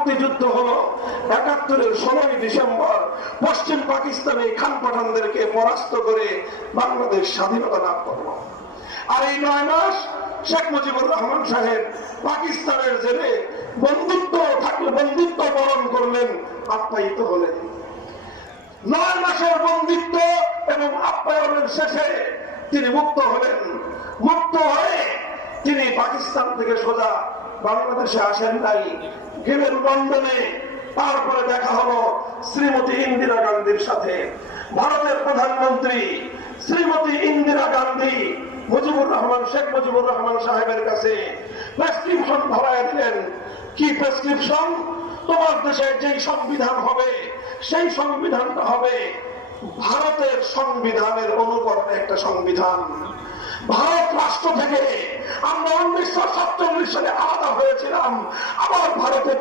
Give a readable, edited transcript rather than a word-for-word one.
মুক্তিযুদ্ধ হলো ৭১-এর ১৬ই ডিসেম্বর পশ্চিম পাকিস্তানে খান পাঠানদেরকে পরাস্ত করে বাংলাদেশ স্বাধীনতা লাভ করলো। আর এই ৯ মাস শেখ মুজিবুর রহমান সাহেব পাকিস্তানের জেলে বন্ধুত্ব বরণ করলেন, আপ্যায়িত হলেন। ৯ মাসের বন্ধুত্ব এবং আপ্যায়নের শেষে তিনি মুক্ত হলেন। মুক্ত হয়ে তিনি পাকিস্তান থেকে সোজা বাংলাদেশে আসেন নাই, গেলেন লন্ডনে। তারপরে দেখা হলো শ্রীমতী ইন্দিরা গান্ধীর সাথে। ভারতের প্রধানমন্ত্রী শ্রীমতী ইন্দিরা গান্ধী শেখ মুজিবুর রহমান সাহেবের কাছে প্রেসক্রিপশন ধরায় দিলেন। কি প্রেসক্রিপশন? তোমার দেশে যেই সংবিধান হবে সেই সংবিধানটা হবে ভারতের সংবিধানের অনুকরণে একটা সংবিধান। ভারত রাষ্ট্র থেকে আমরা 1947 সালে আলাদা হয়েছিলাম, আবার ভারতে